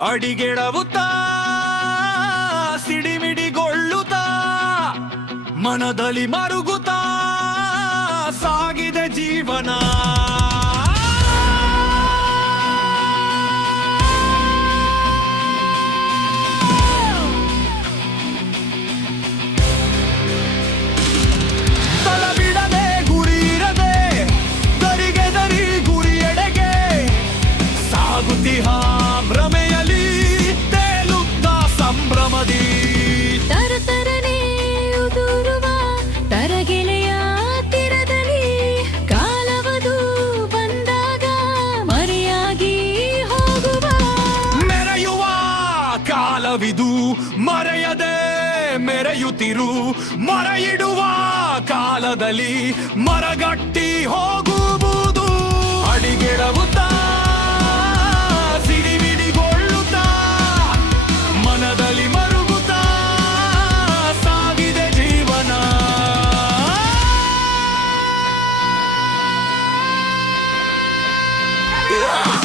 ಅಡಿಗೆಡವುತ್ತಾ ಸಿಡಿಮಿಡಿಗೊಳ್ಳುತ್ತಾ ಮನದಲ್ಲಿ ಮರುಗುತ್ತಾ ಸಾಗಿದೆ ಜೀವನ. ಮರೆಯದೆ ಮೆರೆಯುತ್ತಿರು ಮರೆಯಿಡುವ ಕಾಲದಲ್ಲಿ ಮರಗಟ್ಟಿ ಹೋಗುವುದು. ಅಡಿಗೆಡವುತ್ತ ಮನದಲ್ಲಿ ಜೀವನ. ಶಲ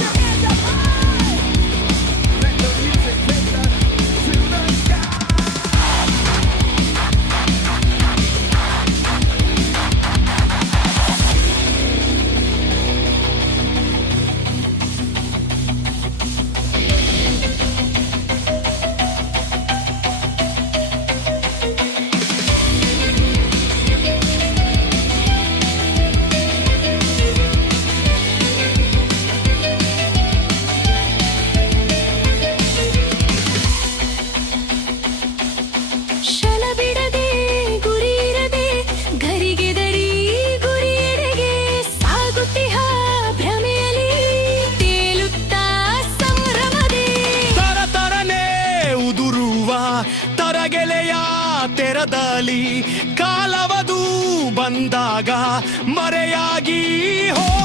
ಕಾಲವದು ಬಂದಾಗ ಮರೆಯಾಗಿ ಹೋ